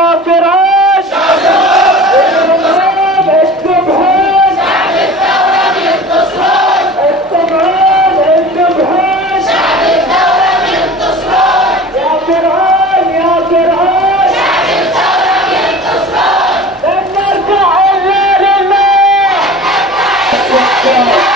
يا فراش الطمران السبحان شعب الثورة بينتصرون الطمران السبحان شعب الثورة بينتصرون يا فرعون يا فرعون شعب الثورة بينتصرون لن نرجع إلا لله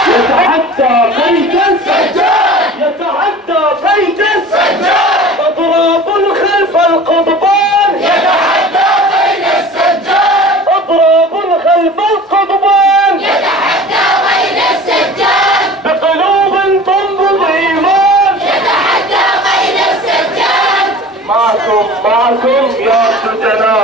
يتعدى بيت السجاد يتعدى بيت السجاد اضراب خلف القضبان يتحدى بين السجاد اضراب خلف القضبان يتحدى بين السجاد بقلوب تنبض ايمان يتحدى بين السجاد معكم يا سجناء